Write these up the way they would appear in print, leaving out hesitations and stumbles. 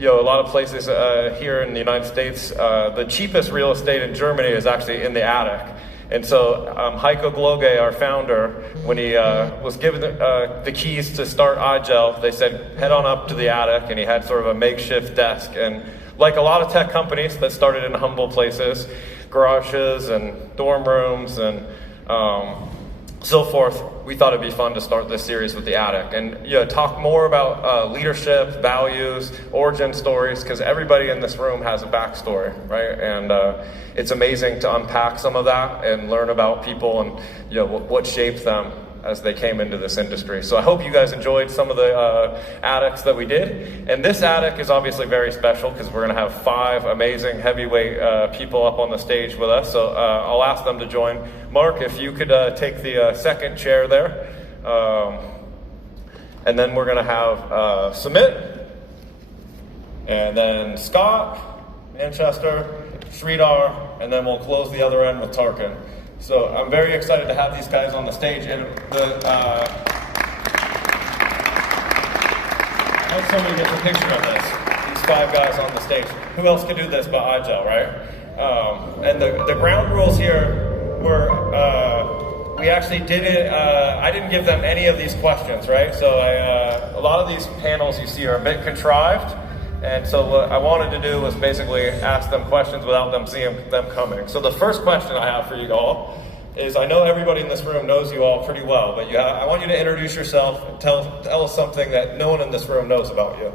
a lot of places here in the United States, the cheapest real estate in Germany is actually in the attic. And so Heiko Gloge, our founder, when he was given the keys to start IGEL, they said, head on up to the attic, and he had sort of a makeshift desk. And like a lot of tech companies that started in humble places, garages and dorm rooms and so forth, we thought it'd be fun to start this series with the attic and talk more about leadership, values, origin stories, because everybody in this room has a backstory, right? And it's amazing to unpack some of that and learn about people and what shaped them as they came into this industry. So I hope you guys enjoyed some of the attics that we did. And this attic is obviously very special because we're going to have 5 amazing heavyweight people up on the stage with us. So I'll ask them to join. Mark, if you could take the second chair there. And then we're going to have Sumit, and then Scott, Manchester, Sridhar, and then we'll close the other end with Tarkan. So I'm very excited to have these guys on the stage, and I hope somebody gets a picture of this. These 5 guys on the stage. Who else could do this but IGEL, right? And the ground rules here were, we actually did it, I didn't give them any of these questions, right? So a lot of these panels you see are a bit contrived. And so what I wanted to do was basically ask them questions without them seeing them coming. So the first question I have for you all is, I know everybody in this room knows you all pretty well, but I want you to introduce yourself and tell us something that no one in this room knows about you.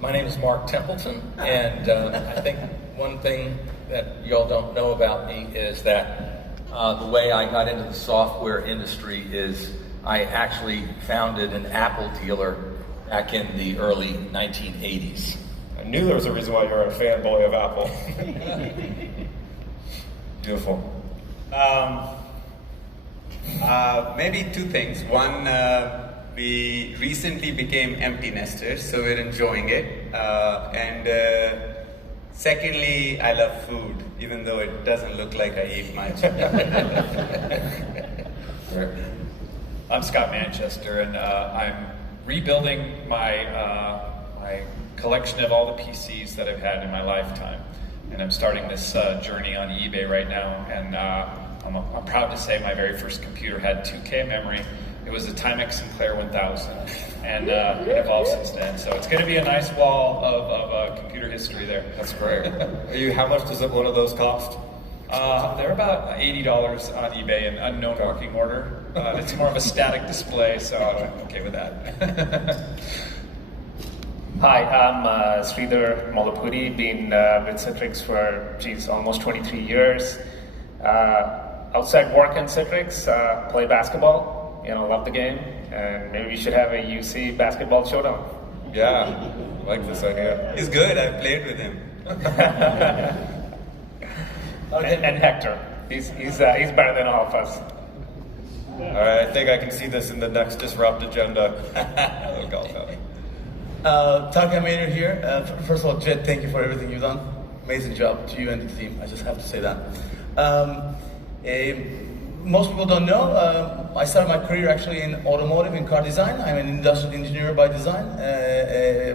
My name is Mark Templeton, and I think one thing that y'all don't know about me is that the way I got into the software industry is I actually founded an Apple dealer back in the early 1980s. I knew there was a reason why you were a fanboy of Apple. Beautiful. Maybe 2 things. One, we recently became empty nesters, so we're enjoying it. And secondly, I love food, even though it doesn't look like I eat much. I'm Scott Manchester, and I'm rebuilding my my collection of all the PCs that I've had in my lifetime, and I'm starting this journey on eBay right now. And I'm proud to say my very first computer had 2K memory. It was a Timex Sinclair 1000, and it evolved since then. So it's going to be a nice wall of computer history there. That's great. How much does one of those cost? They're about $80 on eBay in unknown working order. It's more of a static display, so I'm okay with that. Hi, I'm Sridhar Mullapudi, been with Citrix for, almost 23 years. Outside work in Citrix, play basketball, love the game, and maybe we should have a UC basketball showdown. Yeah, I like this idea. He's good, I played with him. And Hector, he's better than all of us. All right, I think I can see this in the next Disrupt agenda. Tarkan Maner here. First of all, Jed, thank you for everything you've done. Amazing job to you and the team. I just have to say that. Most people don't know, I started my career actually in automotive, in car design. I'm an industrial engineer by design,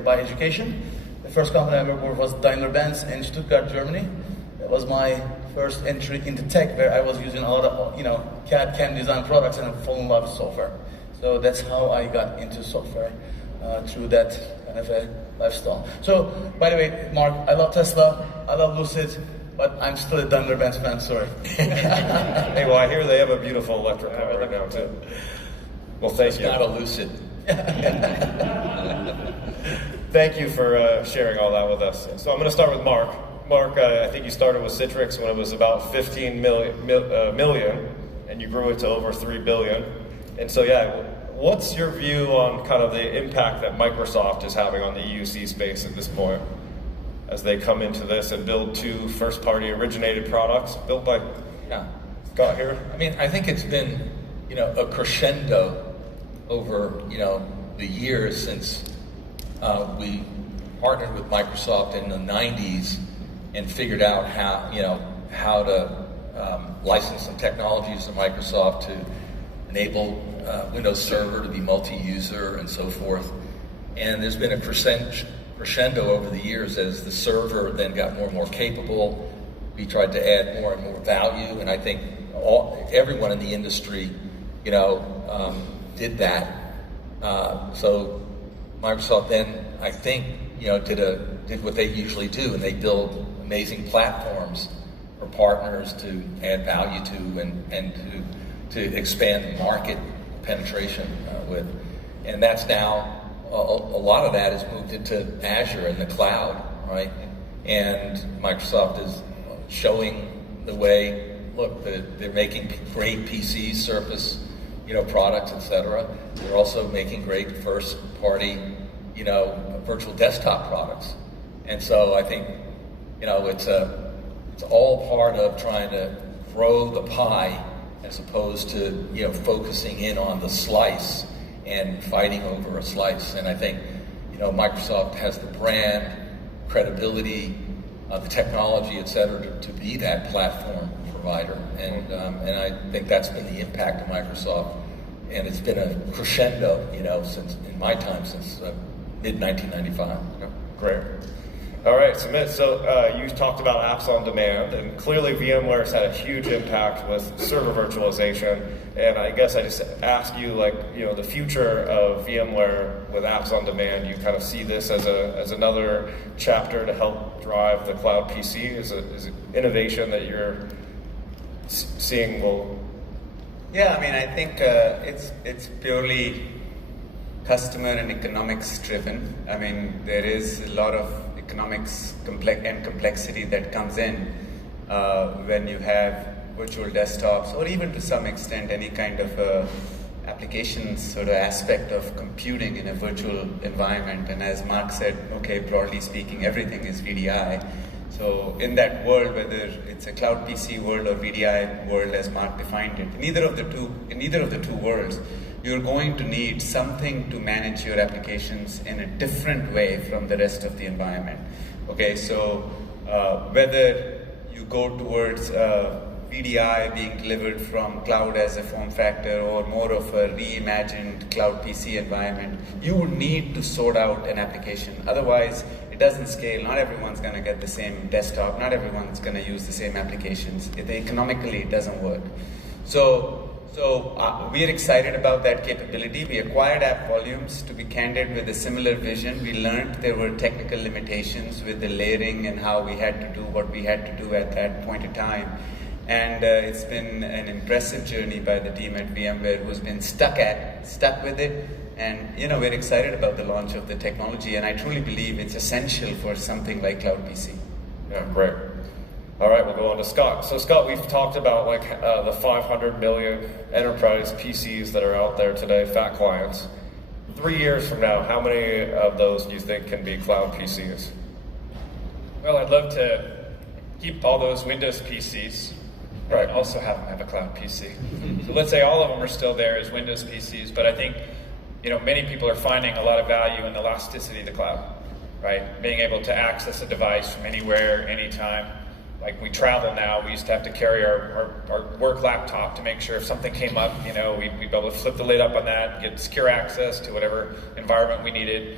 by education. The first company I worked for was Daimler-Benz in Stuttgart, Germany. That was my first entry into tech, where I was using a lot of, CAD, CAM design products, and I fell in love with software. So that's how I got into software, through that kind of a lifestyle. So, by the way, Mark, I love Tesla, I love Lucid, but I'm still a Daimler-Benz fan, sorry. Hey, well, I hear they have a beautiful electric car right now, too. Well, thank you. It's not a Lucid. Thank you for sharing all that with us. So I'm going to start with Mark. Mark, I think you started with Citrix when it was about 15 million, and you grew it to over 3 billion. And so, what's your view on kind of the impact that Microsoft is having on the EUC space at this point, as they come into this and build 2 first-party originated products built by Scott here? I mean, I think it's been, a crescendo over, the years since we partnered with Microsoft in the 90s and figured out how to license some technologies to Microsoft to enable Windows Server to be multi-user and so forth. And there's been a crescendo over the years as the server then got more and more capable. We tried to add more and more value, and I think everyone in the industry, did that. So Microsoft then, I think, did what they usually do, and they build amazing platforms for partners to add value to and to expand market penetration with. And that's now, a lot of that has moved into Azure and the cloud, right? And Microsoft is showing the way, look, they're making great PCs, Surface, products, etc. They're also making great first-party, virtual desktop products. And so I think, it's all part of trying to grow the pie as opposed to, focusing in on the slice and fighting over a slice. And I think, Microsoft has the brand, credibility, the technology, et cetera, to be that platform provider. And I think that's been the impact of Microsoft. And it's been a crescendo, since, in my time, since mid-1995. Great. All right, Sumit, so you talked about apps on demand, and clearly VMware has had a huge impact with server virtualization. And I guess I just ask you, the future of VMware with apps on demand, you kind of see this as another chapter to help drive the cloud PC? Is it innovation that you're seeing will... Yeah, I think it's purely customer and economics driven. There is a lot of economics and complexity that comes in when you have virtual desktops, or even to some extent any kind of applications sort of aspect of computing in a virtual environment. And as Mark said, okay, broadly speaking, everything is VDI. So in that world, whether it's a cloud PC world or VDI world as Mark defined it, in either of the two worlds, you're going to need something to manage your applications in a different way from the rest of the environment. Okay, so whether you go towards VDI being delivered from cloud as a form factor or more of a reimagined cloud PC environment, you would need to sort out an application. Otherwise, it doesn't scale. Not everyone's going to get the same desktop. Not everyone's going to use the same applications. Economically, it doesn't work. So we're excited about that capability. We acquired App Volumes, to be candid, with a similar vision. We learned there were technical limitations with the layering and how we had to do what we had to do at that point in time. And it's been an impressive journey by the team at VMware who's been stuck with it. And we're excited about the launch of the technology, and I truly believe it's essential for something like Cloud PC. Yeah, great. All right, we'll go on to Scott. So Scott, we've talked about the 500 million enterprise PCs that are out there today, fat clients. 3 years from now, how many of those do you think can be cloud PCs? Well, I'd love to keep all those Windows PCs, and also have them have a cloud PC. So let's say all of them are still there as Windows PCs, but I think many people are finding a lot of value in the elasticity of the cloud, right? Being able to access a device from anywhere, anytime. Like we travel now, we used to have to carry our work laptop to make sure if something came up, we'd be able to flip the lid up on that, get secure access to whatever environment we needed.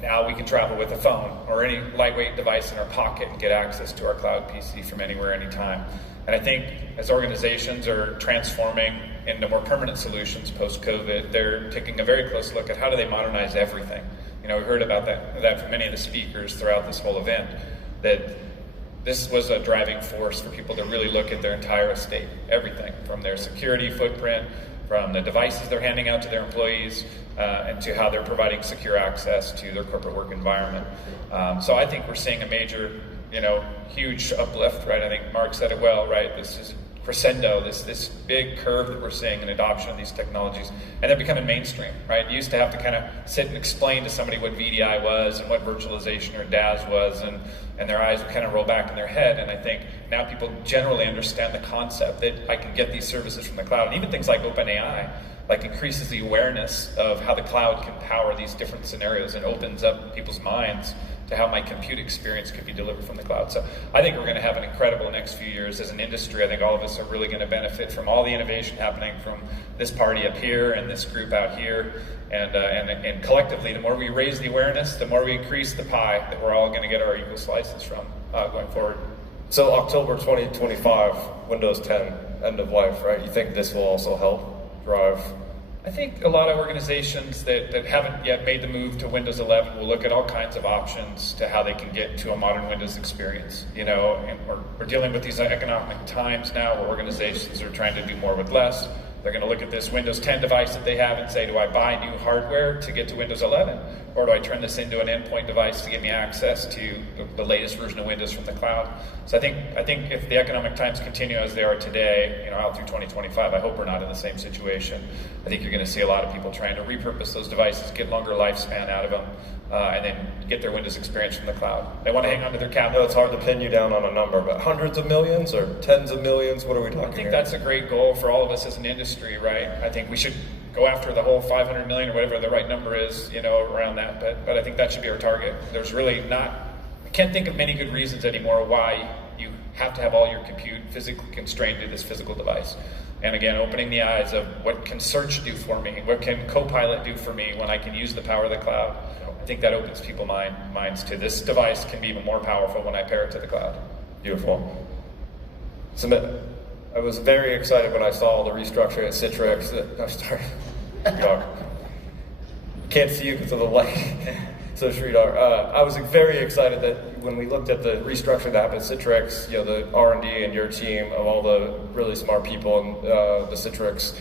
Now we can travel with a phone or any lightweight device in our pocket and get access to our cloud PC from anywhere, anytime. And I think as organizations are transforming into more permanent solutions post-COVID, they're taking a very close look at how do they modernize everything. We heard about that from many of the speakers throughout this whole event, that this was a driving force for people to really look at their entire estate, everything from their security footprint, from the devices they're handing out to their employees, and to how they're providing secure access to their corporate work environment. So I think we're seeing a major, huge uplift, right? I think Mark said it well, right? This is crescendo, this big curve that we're seeing in adoption of these technologies, and they're becoming mainstream, right? You used to have to kind of sit and explain to somebody what VDI was and what virtualization or DAS was, and their eyes would kind of roll back in their head. And I think now people generally understand the concept that I can get these services from the cloud. And even things like OpenAI, increases the awareness of how the cloud can power these different scenarios and opens up people's minds to how my compute experience could be delivered from the cloud. So I think we're going to have an incredible next few years as an industry. I think all of us are really going to benefit from all the innovation happening from this party up here and this group out here. And collectively, the more we raise the awareness, the more we increase the pie that we're all going to get our equal slices from going forward. So October 2025, Windows 10, end of life, right? You think this will also help drive? I think a lot of organizations that haven't yet made the move to Windows 11 will look at all kinds of options to how they can get to a modern Windows experience. You know, and we're dealing with these economic times now where organizations are trying to do more with less. They're going to look at this Windows 10 device that they have and say, do I buy new hardware to get to Windows 11? Or do I turn this into an endpoint device to give me access to the latest version of Windows from the cloud? So I think if the economic times continue as they are today, you know, out through 2025, I hope we're not in the same situation. I think you're going to see a lot of people trying to repurpose those devices, get longer lifespan out of them, and then get their Windows experience from the cloud. They want to hang on to their cabinet. I know it's hard to pin you down on a number, but hundreds of millions or tens of millions? What are we talking I think here? that's a great goal for all of us as an industry, right? I think we should go after the whole 500 million or whatever the right number is, you know, around that. But I think that should be our target. There's really not, I can't think of many good reasons anymore why you have to have all your compute physically constrained to this physical device. And again, opening the eyes of what can search do for me? What can Copilot do for me when I can use the power of the cloud? I think that opens people's minds to this device can be even more powerful when I pair it to the cloud. Beautiful. Sumit, I was very excited when I saw the restructuring at Citrix. Can't see you because of the light. So Sridhar, I was very excited that when we looked at the restructuring that happened at Citrix, you know, the R&D and your team of all the really smart people in the Citrix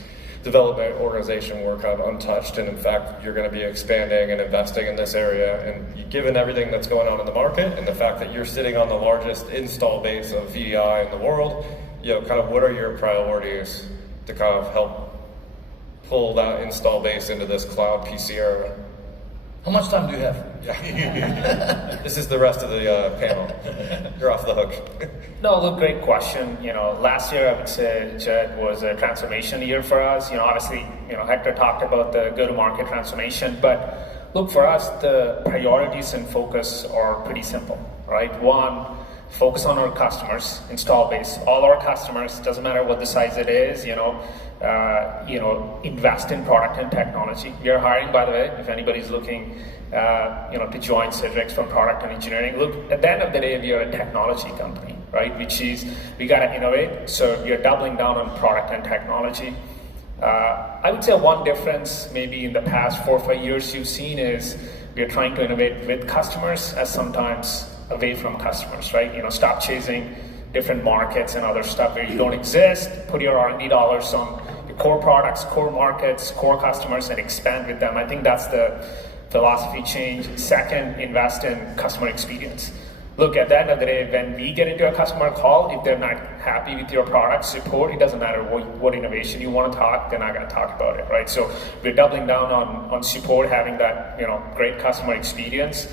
development organization were kind of untouched, and in fact, you're going to be expanding and investing in this area. And given everything that's going on in the market, and the fact that you're sitting on the largest install base of VDI in the world, you know, kind of what are your priorities to kind of help pull that install base into this cloud PC era? How much time do you have? This is the rest of the panel. You're off the hook. No, look, great question. You know, last year I would say, Jed, was a transformation year for us. You know, obviously, you know, Hector talked about the go-to-market transformation, but look, for us, the priorities and focus are pretty simple, right? One, focus on our customers, install base. All our customers, doesn't matter what the size it is, invest in product and technology. We are hiring, by the way, if anybody's looking, to join Citrix from product and engineering. Look, at the end of the day, we are a technology company, right? Which is, we got to innovate. So we are doubling down on product and technology. I would say one difference maybe in the past 4 or 5 years you've seen is we are trying to innovate with customers as sometimes away from customers, right? You know, stop chasing different markets and other stuff where you don't exist. Put your R&D dollars on your core products, core markets, core customers, and expand with them. I think that's the philosophy change. Second, invest in customer experience. Look, at the end of the day, when we get into a customer call, if they're not happy with your product support, it doesn't matter what innovation you want to talk, they're not going to talk about it, right? So we're doubling down on support, having that, great customer experience.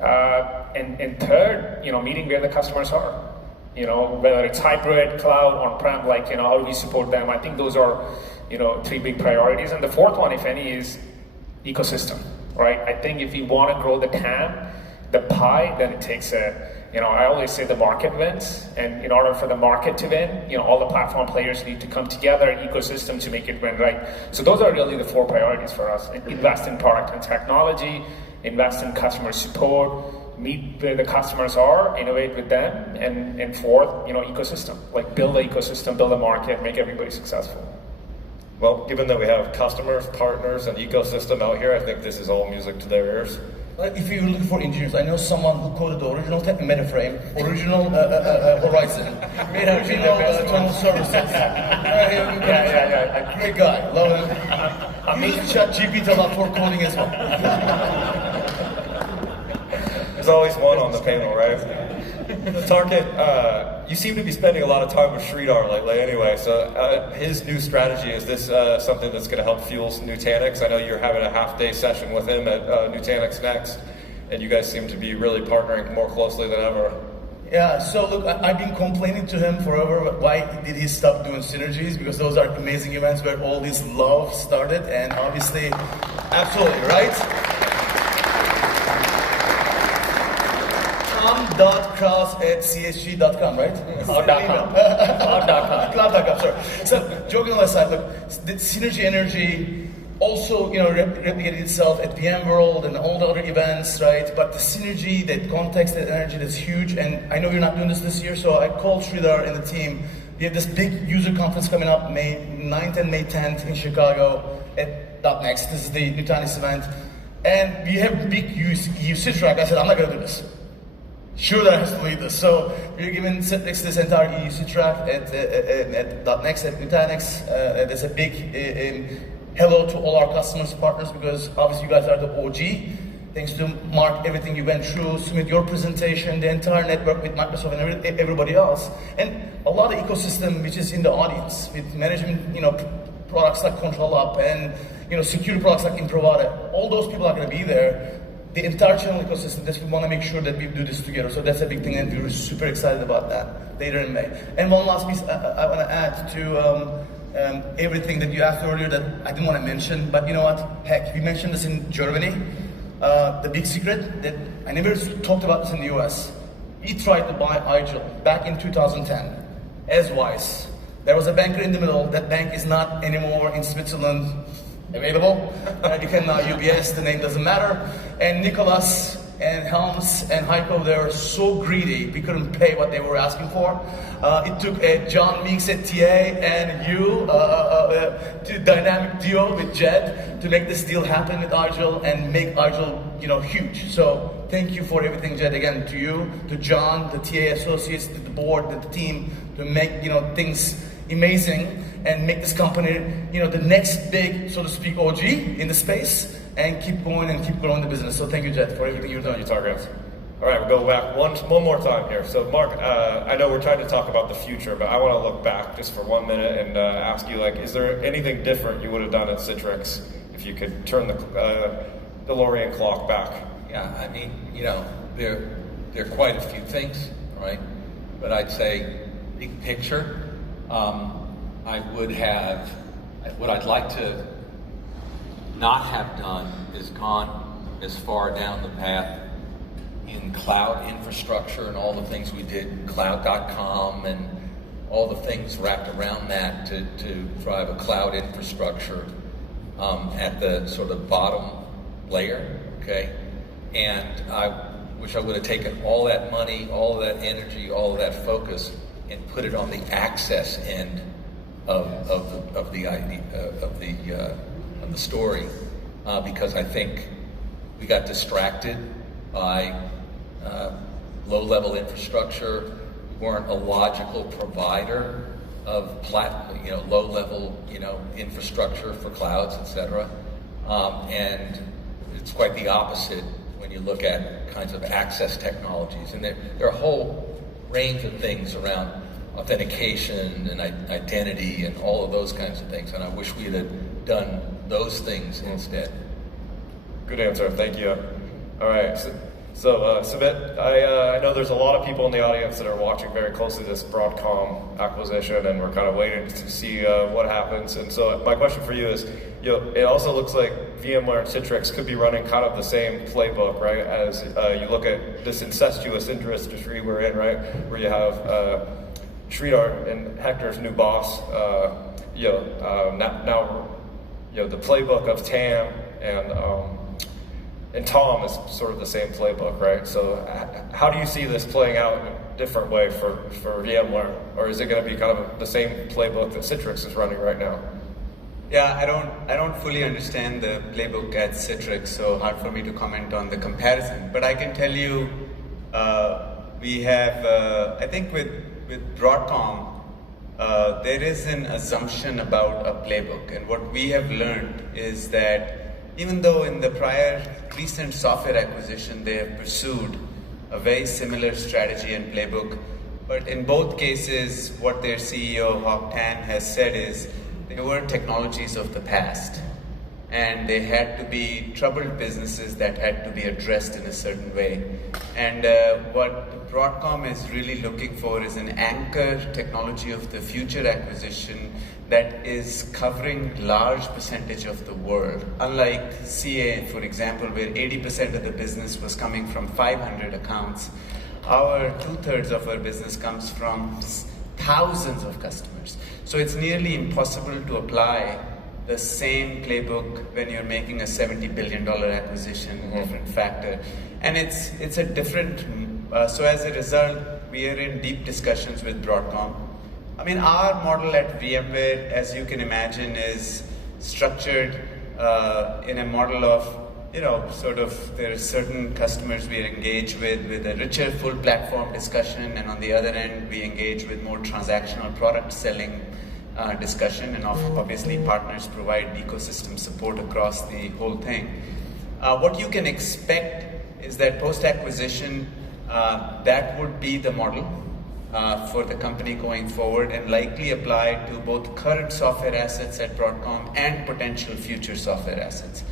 And third, meeting where the customers are. Whether it's hybrid, cloud, on-prem, how do we support them? I think those are, 3 big priorities. And the fourth one, if any, is ecosystem, right? I think if you want to grow the TAM, the pie, then it takes I always say the market wins. And in order for the market to win, all the platform players need to come together, ecosystem, to make it win, right? So those are really the 4 priorities for us. Invest in product and technology, invest in customer support, meet where the customers are, innovate with them, and fourth, ecosystem. Build an ecosystem, build a market, make everybody successful. Well, given that we have customers, partners, and ecosystem out here, I think this is all music to their ears. If you're looking for engineers, I know someone who coded the original Metaframe, original Horizon, original Tunnel Services. Yeah. Great guy, love him. I'm using ChatGPT a lot for coding as well. There's always one on the panel, right? Tarkan, you seem to be spending a lot of time with Sridhar lately anyway, so his new strategy, is this something that's going to help fuel Nutanix? I know you're having a half-day session with him at Nutanix Next, and you guys seem to be really partnering more closely than ever. Yeah, so look, I've been complaining to him forever, why did he stop doing synergies? Because those are amazing events where all this love started, and obviously, absolutely, right? Tom.cross@csg.com, right? Cloud.com. Cloud.com, sorry. So, joking aside, look, the synergy energy, also, replicated itself at VMworld and all the other events, right? But the synergy, that context, that energy, that's huge. And I know you're not doing this year, so I called Sridhar and the team. We have this big user conference coming up May 9th and May 10th in Chicago at .next. This is the Nutanix event. And we have big usage track. I said, I'm not going to do this. Sridhar has to lead this. So we're giving Citrix this entire usage track at .next, at Nutanix. There's a big hello to all our customers, partners, because obviously you guys are the OG. Thanks to Mark, everything you went through, Sumit, your presentation, the entire network with Microsoft and everybody else. And a lot of ecosystem which is in the audience with management, products like ControlUp and security products like Improvada. All those people are going to be there. The entire channel ecosystem, we want to make sure that we do this together. So that's a big thing, and we're super excited about that later in May. And one last piece I want to add to everything that you asked earlier that I didn't want to mention, but you know what? Heck, we mentioned this in Germany. The big secret that I never talked about this in the US. We tried to buy IGEL back in 2010 as Weiss. There was a banker in the middle. That bank is not anymore in Switzerland available. You can now UBS, the name doesn't matter. And Nicholas and Helms and Heiko, they were so greedy, we couldn't pay what they were asking for. It took John Meeks at TA and you, to dynamic duo with Jed to make this deal happen with IGEL and make IGEL, huge. So thank you for everything, Jed, again, to you, to John, the TA associates, to the board, the team, to make, things amazing and make this company, the next big, so to speak, OG in the space, and keep going and keep growing the business. So thank you, Jed, for everything you've done. Thank you, Tarkan. All right, we'll go back one more time here. So, Mark, I know we're trying to talk about the future, but I want to look back just for 1 minute and ask you, is there anything different you would have done at Citrix if you could turn the DeLorean clock back? Yeah, I mean, there are quite a few things, right? But I'd say, big picture, what I'd like to not have done is gone as far down the path in cloud infrastructure and all the things we did, cloud.com and all the things wrapped around that to drive a cloud infrastructure at the sort of bottom layer, okay? And I wish I would have taken all that money, all of that energy, all of that focus and put it on the access end of the story, because I think we got distracted by low-level infrastructure. We weren't a logical provider of low-level infrastructure for clouds, etc. And it's quite the opposite when you look at kinds of access technologies. And there are a whole range of things around authentication and identity and all of those kinds of things. And I wish we had done those things instead. Good answer, thank you. All right, so Sumit, I know there's a lot of people in the audience that are watching very closely this Broadcom acquisition, and we're kind of waiting to see what happens. And so my question for you is, it also looks like VMware and Citrix could be running kind of the same playbook, right? As you look at this incestuous industry we're in, right? Where you have Sridhar and Hector's new boss, now the playbook of Tam and Tom is sort of the same playbook, right? So how do you see this playing out in a different way for VMware? Or is it going to be kind of the same playbook that Citrix is running right now? Yeah, I don't fully understand the playbook at Citrix, so hard for me to comment on the comparison. But I can tell you, we have, I think with Broadcom, there is an assumption about a playbook. And what we have learned is that even though in the prior recent software acquisition, they have pursued a very similar strategy and playbook, but in both cases, what their CEO, Hock Tan, has said is they were technologies of the past, and they had to be troubled businesses that had to be addressed in a certain way. And what Broadcom is really looking for is an anchor technology of the future acquisition that is covering large percentage of the world. Unlike CA, for example, where 80% of the business was coming from 500 accounts, our 2/3 of our business comes from thousands of customers. So it's nearly impossible to apply the same playbook when you're making a $70 billion acquisition, different factor. And it's a different, so as a result, we are in deep discussions with Broadcom. I mean, our model at VMware, as you can imagine, is structured in a model of, sort of, there are certain customers we engage with a richer full platform discussion, and on the other end, we engage with more transactional product selling discussion, and obviously partners provide ecosystem support across the whole thing. What you can expect is that post-acquisition, that would be the model for the company going forward, and likely apply to both current software assets at Broadcom and potential future software assets.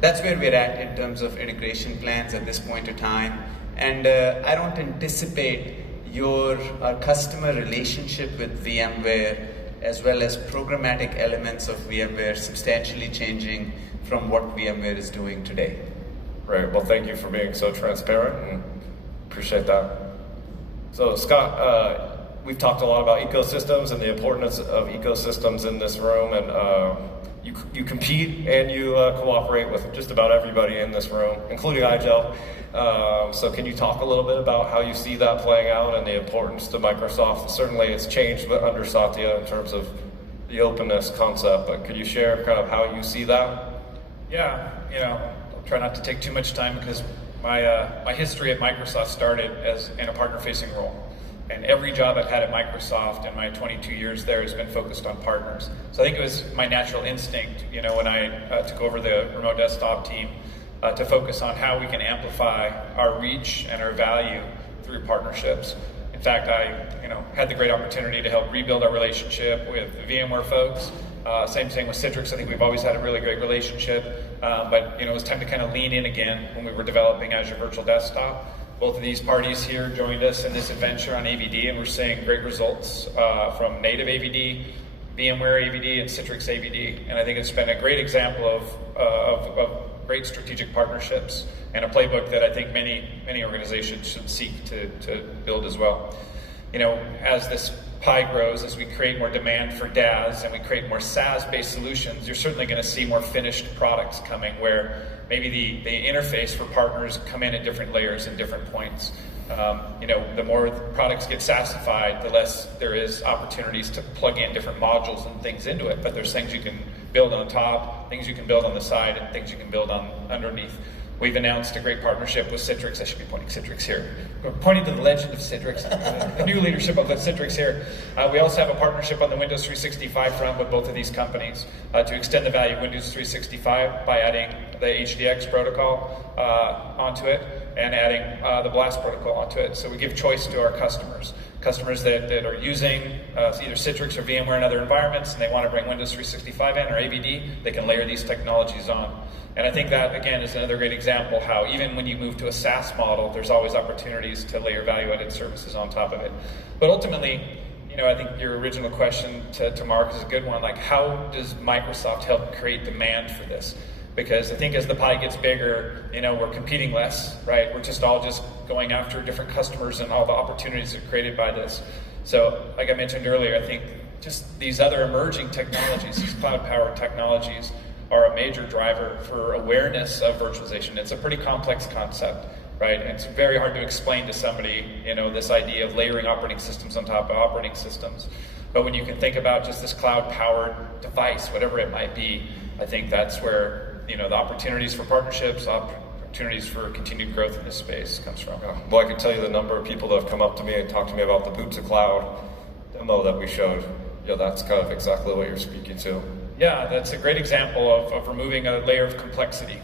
That's where we're at in terms of integration plans at this point in time. And I don't anticipate your customer relationship with VMware, as well as programmatic elements of VMware, substantially changing from what VMware is doing today. Right, well, thank you for being so transparent, and appreciate that. So Scott, we've talked a lot about ecosystems and the importance of ecosystems in this room, and you compete and you cooperate with just about everybody in this room, including IGEL. So can you talk a little bit about how you see that playing out and the importance to Microsoft? Certainly it's changed under Satya in terms of the openness concept, but could you share kind of how you see that? Yeah, I'll try not to take too much time because my history at Microsoft started as in a partner-facing role. And every job I've had at Microsoft in my 22 years there has been focused on partners. So I think it was my natural instinct, when I took over the remote desktop team, to focus on how we can amplify our reach and our value through partnerships. In fact, I had the great opportunity to help rebuild our relationship with the VMware folks. Same thing with Citrix. I think we've always had a really great relationship, but it was time to kind of lean in again when we were developing Azure Virtual Desktop. Both of these parties here joined us in this adventure on AVD, and we're seeing great results from native AVD, VMware AVD, and Citrix AVD. And I think it's been a great example of great strategic partnerships and a playbook that I think many organizations should seek to build as well. As this pie grows, as we create more demand for DaaS and we create more SaaS-based solutions, you're certainly going to see more finished products coming where maybe the interface for partners come in at different layers and different points. The more products get SaaSified, the less there is opportunities to plug in different modules and things into it. But there's things you can build on top, things you can build on the side, and things you can build on underneath. We've announced a great partnership with Citrix. I should be pointing Citrix here. We're pointing to the legend of Citrix, the new leadership of Citrix here. We also have a partnership on the Windows 365 front with both of these companies to extend the value of Windows 365 by adding the HDX protocol onto it and adding the BLAST protocol onto it. So we give choice to our customers. Customers that are using either Citrix or VMware in other environments and they want to bring Windows 365 in or AVD, they can layer these technologies on. And I think that, again, is another great example how even when you move to a SaaS model, there's always opportunities to layer value-added services on top of it. But ultimately, I think your original question to Mark is a good one. Like, how does Microsoft help create demand for this? Because I think as the pie gets bigger, we're competing less, right? We're just going after different customers and all the opportunities that are created by this. So, like I mentioned earlier, I think just these other emerging technologies, these cloud-powered technologies, are a major driver for awareness of virtualization. It's a pretty complex concept, right? And it's very hard to explain to somebody, this idea of layering operating systems on top of operating systems. But when you can think about just this cloud-powered device, whatever it might be, I think that's where, the opportunities for partnerships, opportunities for continued growth in this space comes from. Well, I can tell you the number of people that have come up to me and talked to me about the boot to cloud demo that we showed. That's kind of exactly what you're speaking to. Yeah, that's a great example of removing a layer of complexity.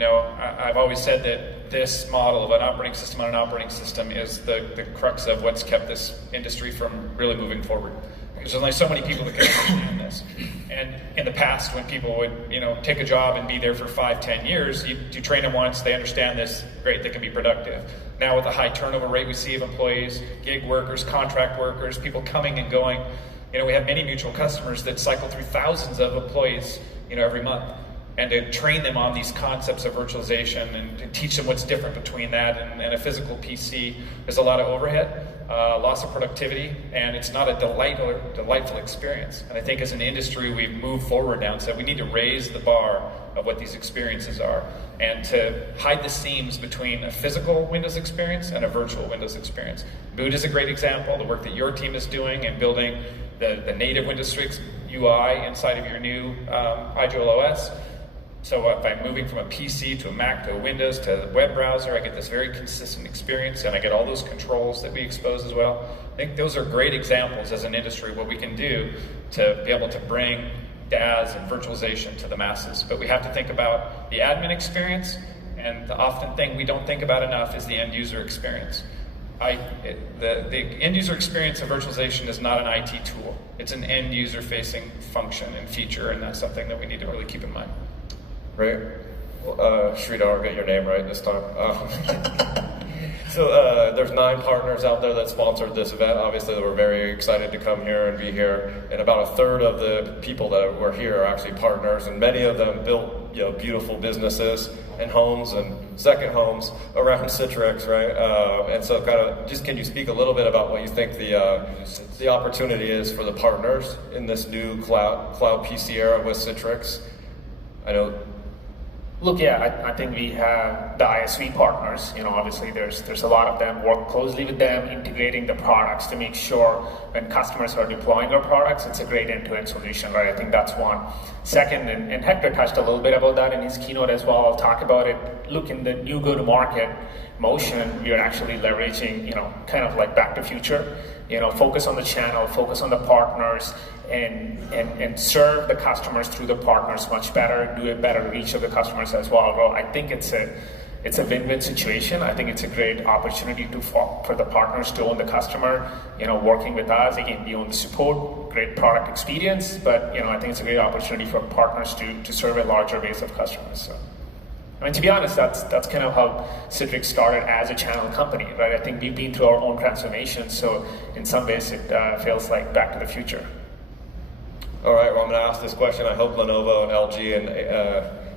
I've always said that this model of an operating system on an operating system is the crux of what's kept this industry from really moving forward. There's only so many people that can understand this. And in the past, when people would, take a job and be there for 5-10 years, you train them once, they understand this, great, they can be productive. Now with the high turnover rate we see of employees, gig workers, contract workers, people coming and going, we have many mutual customers that cycle through thousands of employees, every month. and to train them on these concepts of virtualization and to teach them what's different between that and a physical PC. There's a lot of overhead, loss of productivity, and it's not a delightful experience. And I think as an industry, we've moved forward now and said we need to raise the bar of what these experiences are and to hide the seams between a physical Windows experience and a virtual Windows experience. Boot is a great example, the work that your team is doing in building the native Windows 6 UI inside of your new IGEL OS. So if I'm moving from a PC to a Mac to a Windows to a web browser, I get this very consistent experience, and I get all those controls that we expose as well. I think those are great examples as an industry, what we can do to be able to bring DAS and virtualization to the masses. But we have to think about the admin experience, and the often thing we don't think about enough is the end user experience. The end user experience of virtualization is not an IT tool. It's an end user facing function and feature, and that's something that we need to really keep in mind. Great. Well, Sridhar, I'll get your name right this time. So there's 9 partners out there that sponsored this event. Obviously, we're very excited to come here and be here. And about a third of the people that were here are actually partners, and many of them built beautiful businesses and homes and second homes around Citrix, right? And so, kind of, just can you speak a little bit about what you think the opportunity is for the partners in this new cloud PC era with Citrix? I know. Look, yeah, I think we have the ISV partners. Obviously there's a lot of them. Work closely with them, integrating the products to make sure when customers are deploying our products, it's a great end-to-end solution, right? I think that's one. Second, and Hector touched a little bit about that in his keynote as well. I'll talk about it. Look, in the new go-to-market motion, we are actually leveraging, kind of like back to future. Focus on the channel, focus on the partners, and serve the customers through the partners much better, do a better reach of the customers as well. Bro, I think it's a win-win situation. I think it's a great opportunity for the partners to own the customer, working with us, again, we own the support, great product experience, but I think it's a great opportunity for partners to serve a larger base of customers. So. To be honest, that's kind of how Citrix started as a channel company, right? I think we've been through our own transformation, so in some ways it feels like back to the future. All right, well, I'm going to ask this question. I hope Lenovo and LG and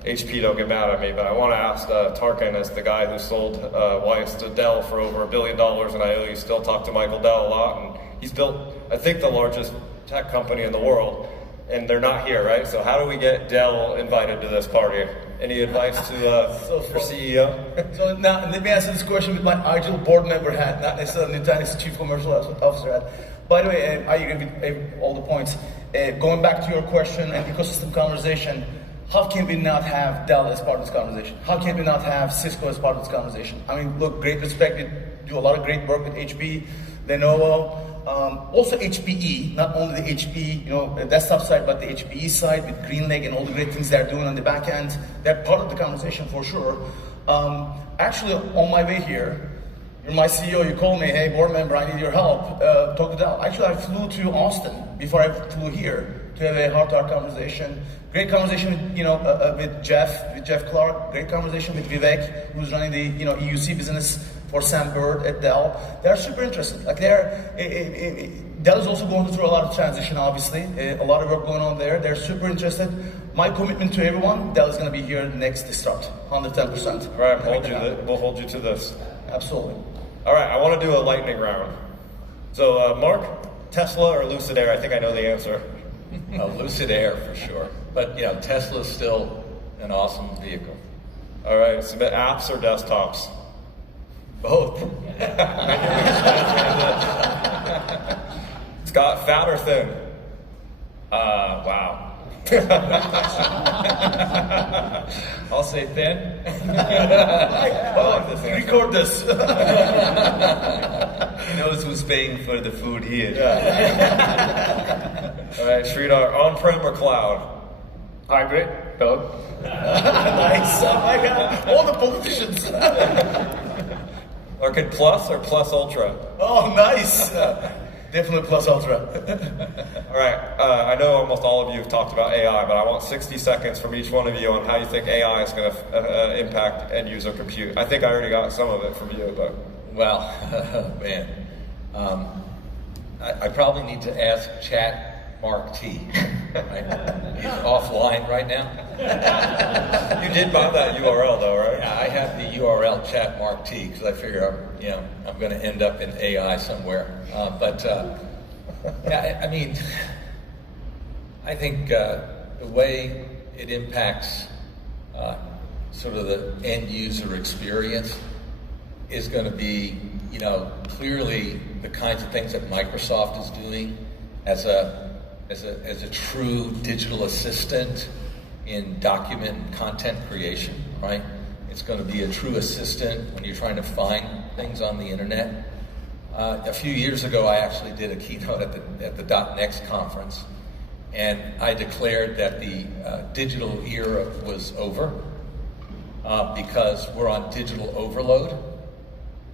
HP don't get mad at me, but I want to ask Tarkan, as the guy who sold Weiss to Dell for over $1 billion, and I know you still talk to Michael Dell a lot, and he's built, I think, the largest tech company in the world, and they're not here, right? So how do we get Dell invited to this party? Any advice to your CEO? So now, let me answer this question with my IGEL board member hat, not necessarily Nutanix Chief Commercial Officer hat. By the way, I agree with all the points. Going back to your question and ecosystem conversation, how can we not have Dell as part of this conversation? How can we not have Cisco as part of this conversation? I mean, look, great respect. We do a lot of great work with HP, Lenovo, also HPE, not only the HP, desktop side, but the HPE side with GreenLake and all the great things they're doing on the back end. They're part of the conversation for sure. Actually, on my way here, you're my CEO, you call me, hey, board member, I need your help, talk to Dell. Actually, I flew to Austin before I flew here to have a heart-to-heart conversation. Great conversation with Jeff Clark, great conversation with Vivek, who's running the EUC business for Sam Bird at Dell. They're super interested. Dell is also going through a lot of transition, obviously. A lot of work going on there. They're super interested. My commitment to everyone, Dell is going to be here next to start, 110%. All right, we'll hold you to this. Absolutely. All right, I want to do a lightning round. So, Mark, Tesla or Lucid Air? I think I know the answer. Lucid Air for sure. But Tesla's still an awesome vehicle. All right, submit apps or desktops? Both. Scott, fat or thin? Wow. I'll say thin. Record this. He knows who's paying for the food here. Yeah. All right, Sridhar, on-prem or cloud? Hybrid, both. Nice. Oh my God. All the politicians. Tarkan, Plus or Plus Ultra? Oh, nice. Definitely Plus Ultra. All right, I know almost all of you have talked about AI, but I want 60 seconds from each one of you on how you think AI is going to impact end user compute. I think I already got some of it from you, but. Well, man, I probably need to ask Chat Mark T. Right? He's offline right now. You did buy that URL though, right? Yeah, I have the URL chat Mark T because I figure I'm going to end up in AI somewhere. Yeah, I mean, I think the way it impacts sort of the end user experience is going to be, clearly the kinds of things that Microsoft is doing as a true digital assistant in document and content creation, right? It's going to be a true assistant when you're trying to find things on the internet. A few years ago, I actually did a keynote at the .next conference, and I declared that the digital era was over because we're on digital overload.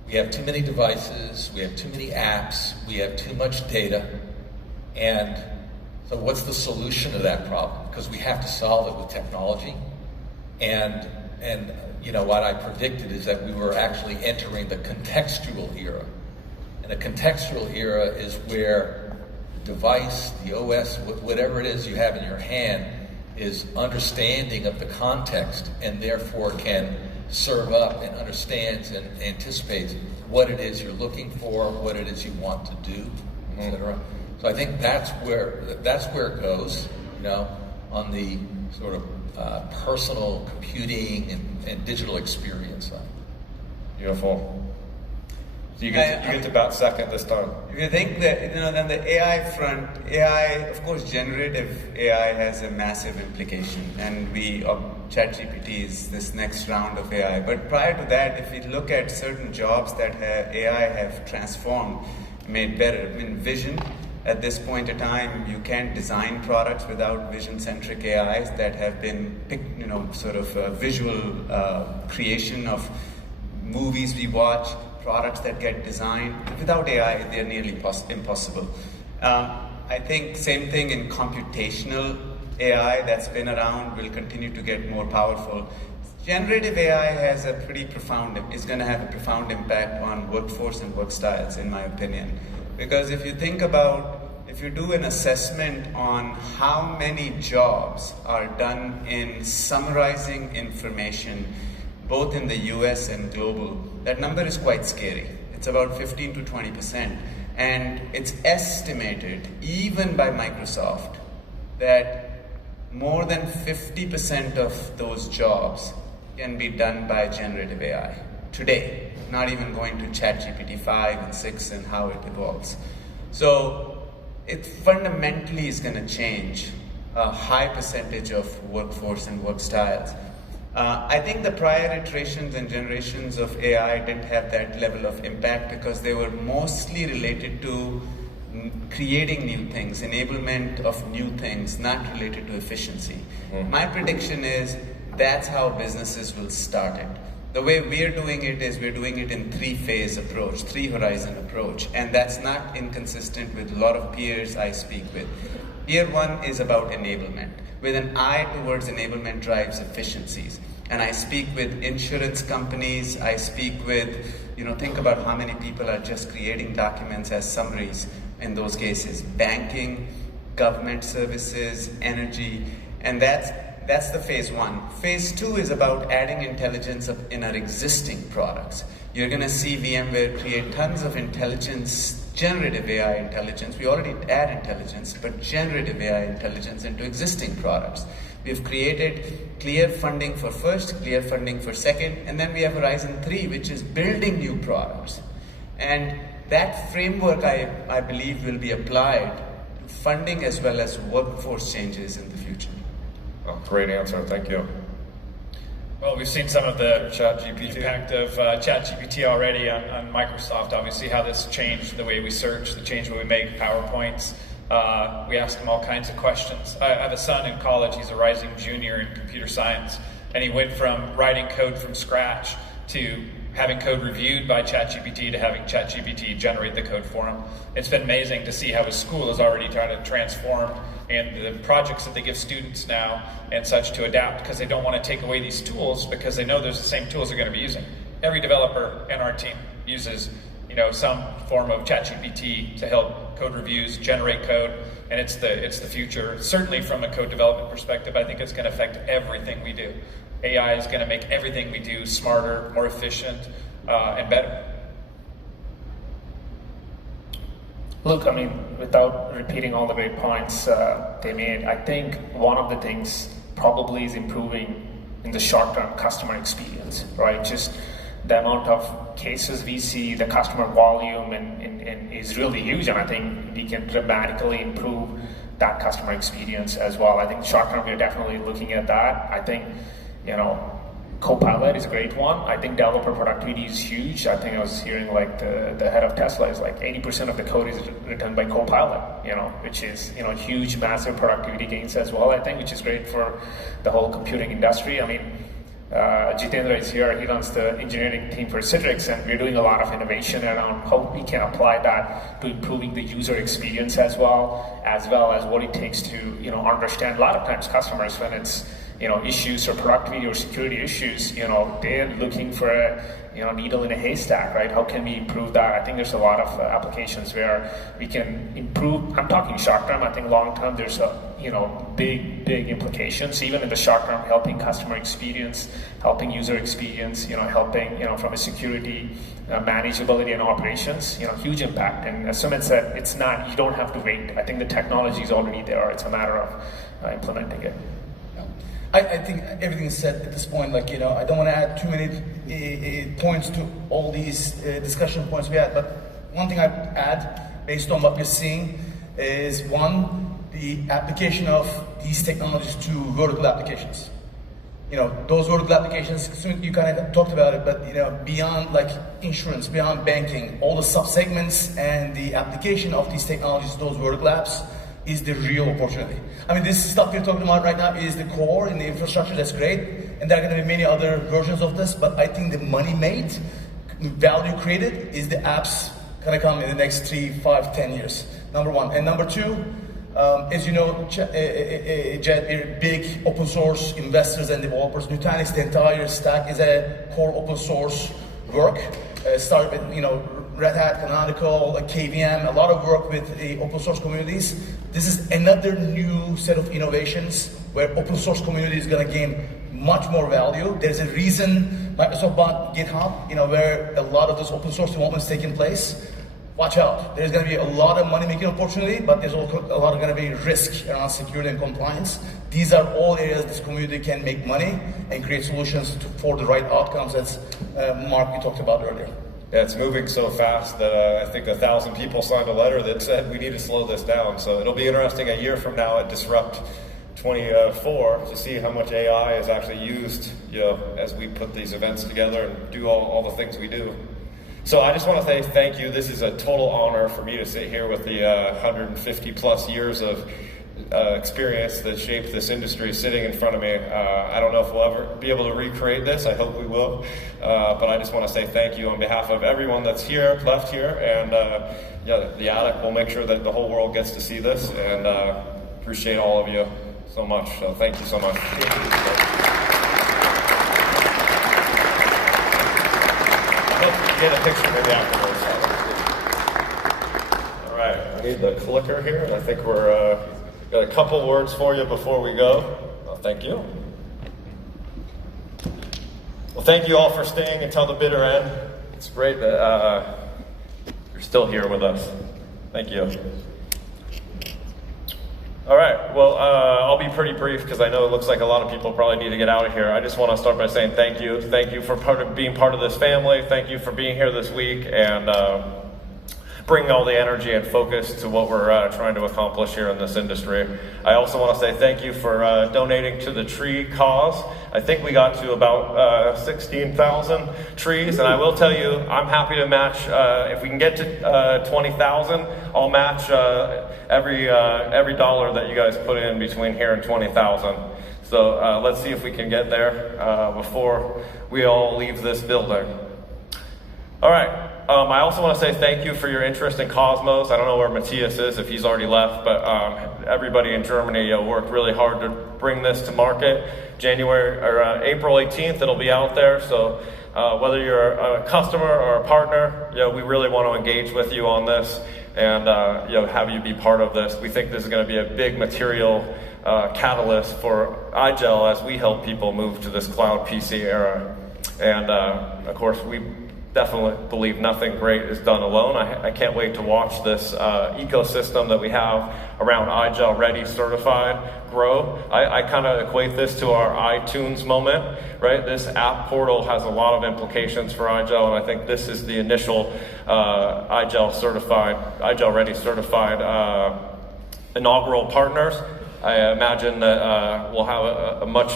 We have too many devices, we have too many apps, we have too much data, and so what's the solution to that problem? Because we have to solve it with technology, and what I predicted is that we were actually entering the contextual era. And the contextual era is where the device, the OS, whatever it is you have in your hand, is understanding of the context and therefore can serve up and understands and anticipates what it is you're looking for, what it is you want to do, etc. So I think that's where it goes, on the sort of personal computing and digital experience side. Beautiful. So you get to bat second this time. If you think that, on the AI front, of course, generative AI has a massive implication, and ChatGPT is this next round of AI. But prior to that, if you look at certain jobs that AI have transformed, made better, vision. At this point in time, you can't design products without vision-centric AIs that have been visual creation of movies we watch, products that get designed. Without AI, they're nearly impossible. I think same thing in computational AI that's been around will continue to get more powerful. Generative AI is going to have a profound impact on workforce and work styles, in my opinion. Because if you do an assessment on how many jobs are done in summarizing information, both in the US and global, that number is quite scary. It's about 15 to 20%. And it's estimated, even by Microsoft, that more than 50% of those jobs can be done by generative AI today, not even going to ChatGPT 5 and 6 and how it evolves. So it fundamentally is going to change a high percentage of workforce and work styles. I think the prior iterations and generations of AI didn't have that level of impact because they were mostly related to creating new things, enablement of new things, not related to efficiency. My prediction is that's how businesses will start it. The way we're doing it is we're doing it in three-phase approach, three-horizon approach, and that's not inconsistent with a lot of peers I speak with. Peer one is about enablement, with an eye towards enablement drives efficiencies. And I speak with insurance companies, I speak with, think about how many people are just creating documents as summaries in those cases. Banking, government services, energy, and that's the phase one. Phase two is about adding intelligence in our existing products. You're going to see VMware create tons of intelligence, generative AI intelligence. We already add intelligence, but generative AI intelligence into existing products. We've created clear funding for first, clear funding for second, and then we have Horizon 3, which is building new products. And that framework, I believe, will be applied to funding as well as workforce changes in the future. Oh, great answer, thank you. Well, we've seen some of the impact of ChatGPT already on Microsoft. Obviously, how this changed the way we search, the change the way we make PowerPoints. We ask him all kinds of questions. I have a son in college. He's a rising junior in computer science, and he went from writing code from scratch to having code reviewed by ChatGPT to having ChatGPT generate the code for him. It's been amazing to see how his school is already trying to transform and the projects that they give students now and such to adapt because they don't want to take away these tools because they know there's the same tools they're going to be using. Every developer in our team uses some form of ChatGPT to help code reviews, generate code, and it's the future. Certainly from a code development perspective, I think it's going to affect everything we do. AI is going to make everything we do smarter, more efficient, and better. Look, I mean, without repeating all the great points they made, I think one of the things probably is improving in the short-term customer experience, right? Just the amount of cases we see, the customer volume and is really huge, and I think we can dramatically improve that customer experience as well. I think short-term, we're definitely looking at that. I think, Copilot is a great one. I think developer productivity is huge. I think I was hearing like the head of Tesla is like 80% of the code is written by Copilot, which is, huge, massive productivity gains as well, I think, which is great for the whole computing industry. I mean, Jitendra is here, he runs the engineering team for Citrix, and we're doing a lot of innovation around how we can apply that to improving the user experience as well as what it takes to, understand. A lot of times customers, when it's, issues or productivity or security issues, they're looking for a, needle in a haystack, right? How can we improve that? I think there's a lot of applications where we can improve. I'm talking short term. I think long term, there's a, big implications, even in the short term, helping customer experience, helping user experience, helping, from a security, manageability and operations, huge impact. And as Sumit said, it's not, you don't have to wait. I think the technology is already there. It's a matter of implementing it. I think everything is said at this point. Like, I don't want to add too many points to all these discussion points we had, but one thing I'd add, based on what we're seeing, is one, the application of these technologies to vertical applications. Those vertical applications, you kind of talked about it, but beyond like insurance, beyond banking, all the subsegments and the application of these technologies, those vertical apps, is the real opportunity. I mean, this stuff we're talking about right now is the core in the infrastructure, that's great, and there are going to be many other versions of this, but I think the money made, value created, is the apps going to come in the next 3, 5, 10 years, number one. And number two, as you know, Jed, we're big open source investors and developers. Nutanix, the entire stack is a core open source work. Started with, Red Hat, Canonical, KVM, a lot of work with the open source communities. This is another new set of innovations where open source community is going to gain much more value. There's a reason Microsoft bought GitHub, where a lot of those open source developments taking place. Watch out. There's going to be a lot of money-making opportunity, but there's also a lot of going to be risk around security and compliance. These are all areas this community can make money and create solutions for the right outcomes, as Mark, you talked about earlier. Yeah, it's moving so fast that I think 1,000 people signed a letter that said we need to slow this down. So it'll be interesting a year from now at Disrupt 24 to see how much AI is actually used, as we put these events together and do all the things we do. So I just want to say thank you. This is a total honor for me to sit here with the 150 plus years of experience that shaped this industry sitting in front of me. I don't know if we'll ever be able to recreate this. I hope we will. But I just want to say thank you on behalf of everyone that's left here, and the Attic will make sure that the whole world gets to see this, and appreciate all of you so much. So thank you so much. Get a picture maybe afterwards. All right, I need the clicker here, and I think we're got a couple words for you before we go. Thank you. Well, thank you all for staying until the bitter end. It's great that you're still here with us. Thank you. All right, well, I'll be pretty brief because I know it looks like a lot of people probably need to get out of here. I just want to start by saying thank you. Thank you for being part of this family. Thank you for being here this week and bringing all the energy and focus to what we're trying to accomplish here in this industry. I also want to say thank you for donating to the tree cause. I think we got to about 16,000 trees, and I will tell you, I'm happy to match, if we can get to 20,000, I'll match every dollar that you guys put in between here and 20,000. So let's see if we can get there before we all leave this building. All right. I also want to say thank you for your interest in Cosmos. I don't know where Matthias is, if he's already left, but everybody in Germany worked really hard to bring this to market. April 18th, it'll be out there, so whether you're a customer or a partner, we really want to engage with you on this and have you be part of this. We think this is going to be a big material catalyst for IGEL as we help people move to this cloud PC era. And of course, we definitely believe nothing great is done alone. I can't wait to watch this ecosystem that we have around IGEL Ready Certified grow. I kind of equate this to our iTunes moment, right? This app portal has a lot of implications for IGEL, and I think this is the initial IGEL Ready Certified inaugural partners. I imagine that we'll have a much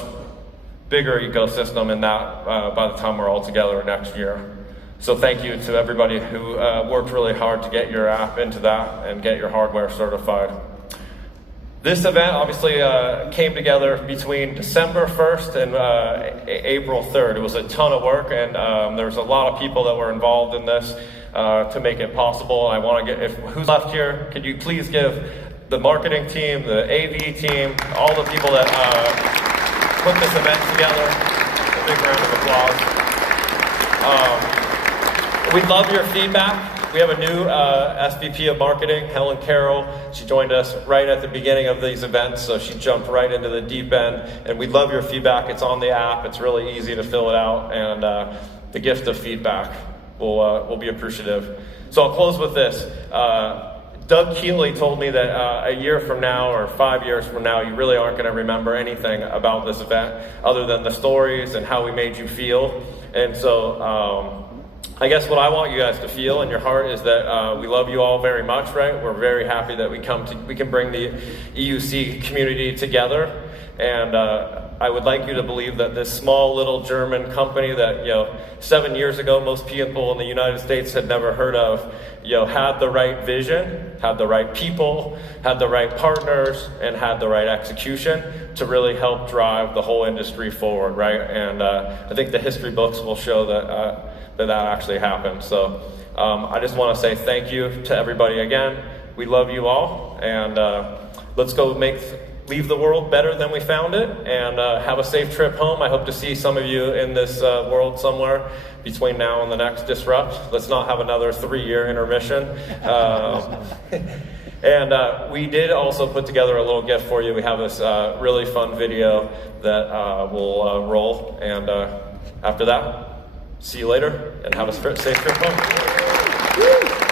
bigger ecosystem in that by the time we're all together next year. So thank you to everybody who worked really hard to get your app into that and get your hardware certified. This event obviously came together between December 1st and April 3rd. It was a ton of work, and there was a lot of people that were involved in this to make it possible. I want to who's left here, could you please give the marketing team, the AV team, all the people that put this event together a big round of applause. We'd love your feedback. We have a new SVP of marketing, Helen Carroll. She joined us right at the beginning of these events, so she jumped right into the deep end. And we'd love your feedback. It's on the app. It's really easy to fill it out. And the gift of feedback will be appreciative. So I'll close with this. Doug Keeley told me that a year from now or 5 years from now, you really aren't going to remember anything about this event other than the stories and how we made you feel. And so I guess what I want you guys to feel in your heart is that we love you all very much, right? We're very happy that we can bring the EUC community together. And I would like you to believe that this small little German company that 7 years ago most people in the United States had never heard of, had the right vision, had the right people, had the right partners, and had the right execution to really help drive the whole industry forward, right? And I think the history books will show that actually happened. So I just want to say thank you to everybody again. We love you all, and let's go leave the world better than we found it, and have a safe trip home. I hope to see some of you in this world somewhere between now and the next Disrupt. Let's not have another 3-year intermission. And we did also put together a little gift for you. We have this really fun video that will roll, and after that, see you later, and have a safe trip home.